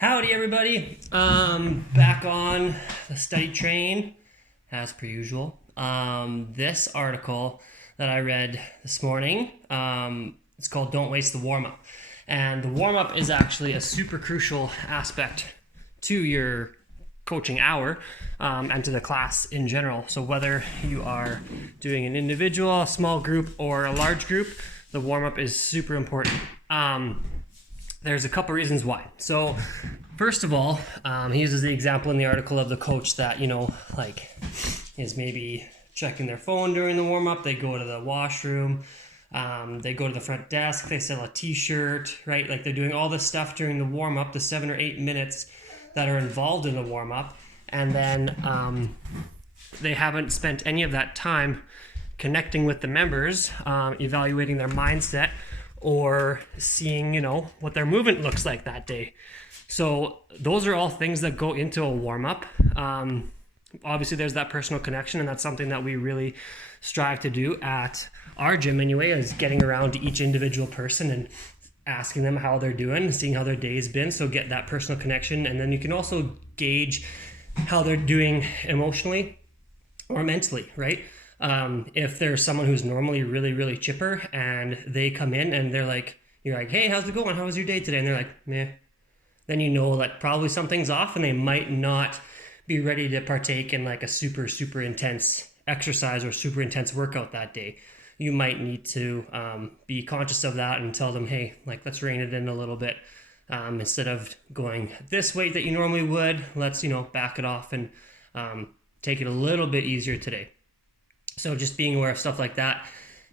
Howdy, everybody. Back on the study train, as per usual. This article that I read this morning, it's called Don't Waste the Warm-Up. And the warm-up is actually a super crucial aspect to your coaching hour and to the class in general. So whether you are doing an individual, a small group, or a large group, the warm-up is super important. There's a couple reasons why. So first of all, he uses the example in the article of the coach that, is maybe checking their phone during the warm-up. They go to the washroom, they go to the front desk, they sell a t-shirt, right? Like they're doing all this stuff during the warm-up, the 7 or 8 minutes that are involved in the warm-up. And then they haven't spent any of that time connecting with the members, evaluating their mindset, or seeing, what their movement looks like that day. So those are all things that go into a warm-up. Obviously, there's that personal connection, and that's something that we really strive to do at our gym anyway, is getting around to each individual person and asking them how they're doing, seeing how their day's been, so get that personal connection. And then you can also gauge how they're doing emotionally or mentally, right? If there's someone who's normally really, really chipper and they come in and you're like, hey, how's it going? How was your day today? And they're like, meh. Then you know that probably something's off and they might not be ready to partake in like a super, super intense exercise or super intense workout that day. You might need to be conscious of that and tell them, hey, let's rein it in a little bit. Instead of going this weight that you normally would, let's, back it off and take it a little bit easier today. So just being aware of stuff like that.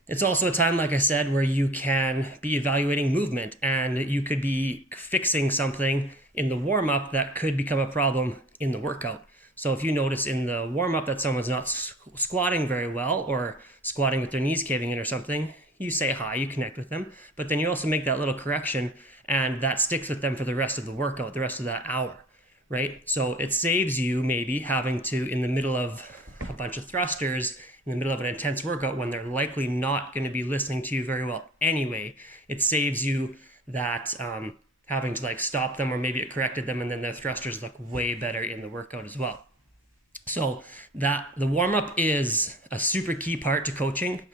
It's also a time, like I said, where you can be evaluating movement, and you could be fixing something in the warm-up that could become a problem in the workout. So if you notice in the warm-up that someone's not squatting very well, or squatting with their knees caving in or something, you say hi, you connect with them, but then you also make that little correction, and that sticks with them for the rest of the workout, the rest of that hour, right? So it saves you maybe having to, in the middle of a bunch of thrusters, in the middle of an intense workout, when they're likely not going to be listening to you very well anyway, it saves you that having to stop them, or maybe it corrected them and then their thrusters look way better in the workout as well. So that the warm-up is a super key part to coaching.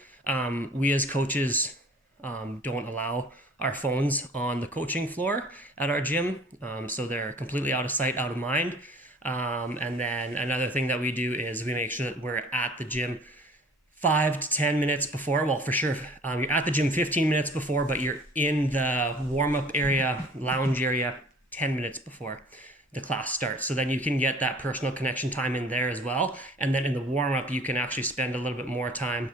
We as coaches don't allow our phones on the coaching floor at our gym, so they're completely out of sight, out of mind. And then another thing that we do is we make sure that we're at the gym 5 to 10 minutes before. Well, for sure, you're at the gym 15 minutes before, but you're in the warm-up area, lounge area, 10 minutes before the class starts. So then you can get that personal connection time in there as well. And then in the warm-up, you can actually spend a little bit more time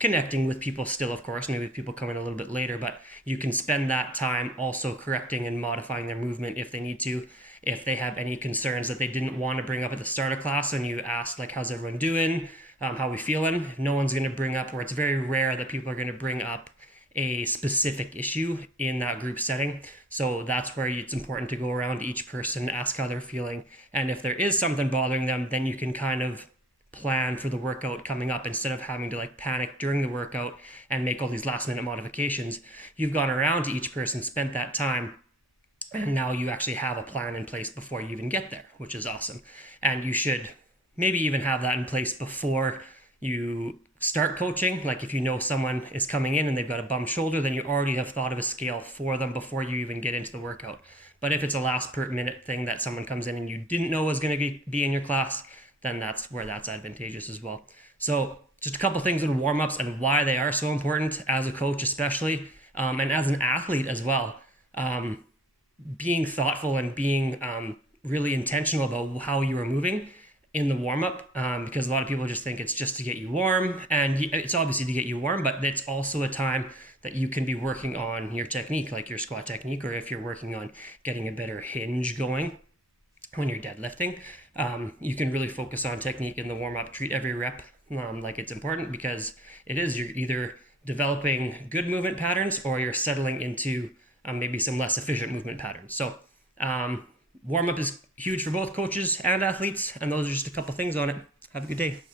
connecting with people still, of course. Maybe people come in a little bit later, but you can spend that time also correcting and modifying their movement if they need to. If they have any concerns that they didn't want to bring up at the start of class, and you ask, how's everyone doing? How we feeling? No one's going to bring up, or it's very rare that people are going to bring up a specific issue in that group setting. So that's where it's important to go around to each person, ask how they're feeling. And if there is something bothering them, then you can kind of plan for the workout coming up, instead of having to panic during the workout and make all these last minute modifications. You've gone around to each person, spent that time, and now you actually have a plan in place before you even get there, which is awesome. And you should maybe even have that in place before you start coaching. If you know someone is coming in and they've got a bum shoulder, then you already have thought of a scale for them before you even get into the workout. But if it's a last per minute thing that someone comes in and you didn't know was going to be in your class, then that's where that's advantageous as well. So just a couple things with warm-ups and why they are so important as a coach, especially, and as an athlete as well. Being thoughtful and being really intentional about how you are moving in the warm-up, because a lot of people just think it's just to get you warm, and it's obviously to get you warm, but it's also a time that you can be working on your technique, like your squat technique, or if you're working on getting a better hinge going when you're deadlifting. You can really focus on technique in the warm-up, treat every rep like it's important, because you're either developing good movement patterns or you're settling into maybe some less efficient movement patterns. So warm-up is huge for both coaches and athletes, and those are just a couple things on it. Have a good day.